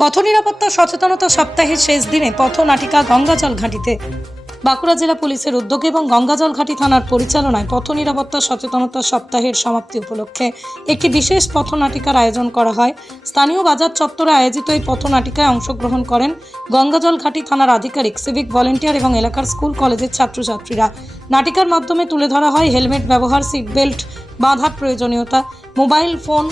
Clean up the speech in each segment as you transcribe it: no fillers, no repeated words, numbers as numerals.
পথ নিরাপত্তা সচেতনতা সপ্তাহের শেষ দিনে পথ নাটিকা গঙ্গাজল ঘাটিতে। বাঁকুড়া জেলা পুলিশের উদ্যোগে এবং গঙ্গাজল ঘাটি থানার পরিচালনায় পথ নিরাপত্তা সচেতনতা সপ্তাহের সমাপ্তি উপলক্ষে একটি বিশেষ পথ নাটিকার আয়োজন করা হয়। স্থানীয় বাজার চত্বরে আয়োজিত এই পথ নাটিকায় অংশগ্রহণ করেন গঙ্গাজল ঘাটি থানার আধিকারিক, সিভিক ভলেন্টিয়ার এবং এলাকার স্কুল কলেজের ছাত্রছাত্রীরা। নাটিকার মাধ্যমে তুলে ধরা হয় হেলমেট ব্যবহার, সিট বেল্ট বাঁধার প্রয়োজনীয়তা, মোবাইল ফোন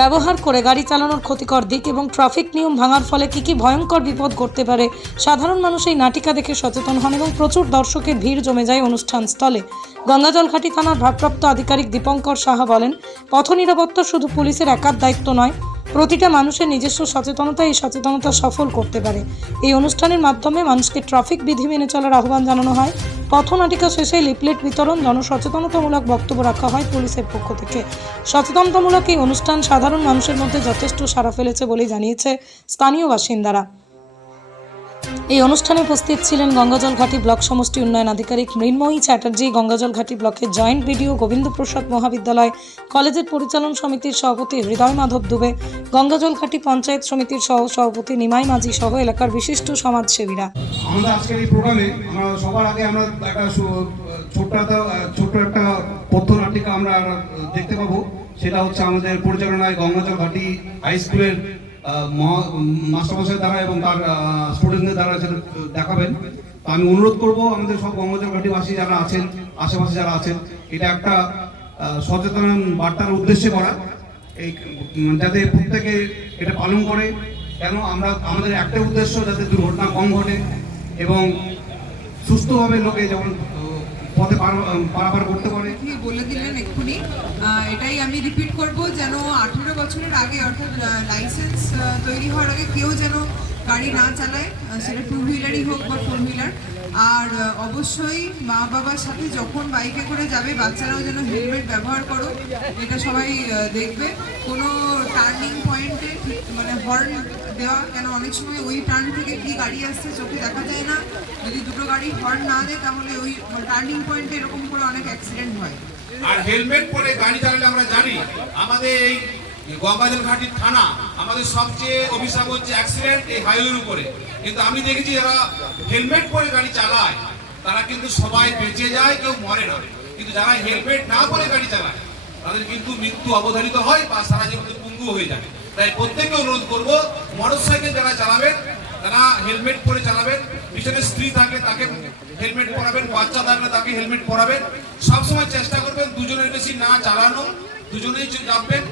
ব্যবহার করে গাড়ি চালানোর ক্ষতিকর দিক এবং ট্রাফিক নিয়ম ভাঙার ফলে কী ভয়ঙ্কর বিপদ ঘটতে পারে। সাধারণ মানুষ এই নাটিকা দেখে সচেতন হন এবং প্রচুর দর্শকের ভিড় জমে যায় অনুষ্ঠান স্থলে। গঙ্গাজল ঘাটি থানার ভারপ্রাপ্ত আধিকারিক দীপঙ্কর সাহা বলেন, পথ নিরাপত্তা শুধু পুলিশের একার দায়িত্ব নয়, প্রতিটা মানুষের নিজস্ব সচেতনতা এই সচেতনতা সফল করতে পারে। এই অনুষ্ঠানের মাধ্যমে মানুষকে ট্রাফিক বিধি মেনে চলার আহ্বান জানানো হয়। পথনাটিকা শেষে লিফলেট বিতরণ, জনসচেতনতামূলক বক্তব্য রাখা হয় পুলিশের পক্ষ থেকে। সচেতনতামূলক এই অনুষ্ঠান সাধারণ মানুষের মধ্যে যথেষ্ট সাড়া ফেলেছে বলে জানিয়েছে স্থানীয় বাসিন্দারা। এই অনুষ্ঠানে উপস্থিত ছিলেন গঙ্গাজল ঘাটি ব্লক সমষ্টি উন্নয়ন আধিকারিক মৃন্ময়ী চ্যাটার্জি, গঙ্গাজল ঘাটি ব্লকের জয়েন্ট বিডিও গোবিন্দপ্রসাদ মহাবিদ্যালয় কলেজের পরিচালন সমিতির সভাপতি হৃদয় মাধব দুবে, গঙ্গাজল ঘাটি পঞ্চায়েত সমিতির সহ সভাপতি নিমাই মাঝি সহ এলাকার বিশিষ্ট সমাজসেবীরা। আমাদের আজকের এই প্রোগ্রামে আমরা সবার আগে আমরা একটা ছোট্ট একটা পথনাটিকা আমরা দেখতে পাবো। সেটা হচ্ছে আমাদের পরিচালনায় গঙ্গাজল ঘাটি হাই স্কুলের মাস্টারমশাইয়ের দ্বারা এবং তার স্টুডেন্টদের দ্বারা সেটা দেখাবেন। তো আমি অনুরোধ করব আমাদের সব গঙ্গাজল ঘাটিবাসী যারা আছেন, আশেপাশে যারা আছেন, এটা একটা সচেতন বার্তার উদ্দেশ্যে করা, এই যাতে প্রত্যেকে এটা পালন করে। কেন আমাদের একটা উদ্দেশ্য যাতে দুর্ঘটনা কম ঘটে এবং সুস্থভাবে লোকে যেমন পথে পারাপার করতে পারে। বলে দিলেন এক্ষুনি, এটাই আমি রিপিট করব, যেন 18 বছরের আগে অর্থাৎ লাইসেন্স তৈরি হওয়ার আগে কেউ যেন গাড়ি না চালায়, সেটা 2 হুইলারই হোক বা 4 হুইলার। আর অবশ্যই মা বাবার সাথে যখন বাইকে করে যাবে বাচ্চারাও যেন হেলমেট ব্যবহার করো, এটা সবাই দেখবে। কোনো টার্নিং পয়েন্টে মানে হর্ন দেওয়া, কেন অনেক সময় ওই টার্ন থেকে কি গাড়ি আসছে চোখে দেখা যায় না, যদি দুটো গাড়ি হর্ন না দেয় তাহলে ওই টার্নিং পয়েন্টে এরকম করে অনেক অ্যাক্সিডেন্ট হয়। আর হেলমেট পরে গাড়ি চালালে আমরা জানি আমাদের এই গঙ্গাজল ঘাটি থানা আমাদের সবচেয়ে অভিশাপ হচ্ছে অ্যাক্সিডেন্ট এই হাইওয়ের উপরে। কিন্তু আমি দেখেছি যারা হেলমেট পরে গাড়ি চালায় তারা কিন্তু সবাই বেঁচে যায়, কেউ মরে না। কিন্তু যারা হেলমেট না পরে গাড়ি চালায় তাদের কিন্তু মৃত্যু অবধারিত হয় বা সারা জীবন পঙ্গু হয়ে যায়। তাই প্রত্যেককে অনুরোধ করবো, মোটরসাইকেল যারা চালাবেন তারা হেলমেট পরে চালাবেন, পিছনে স্ত্রী থাকলে তাকে হেলমেট পরাবেন, বাচ্চা থাকলে তাকে হেলমেট পরাবেন। সবসময় চেষ্টা করবেন দুজনের বেশি না চালানো, দুজনেই যাবেন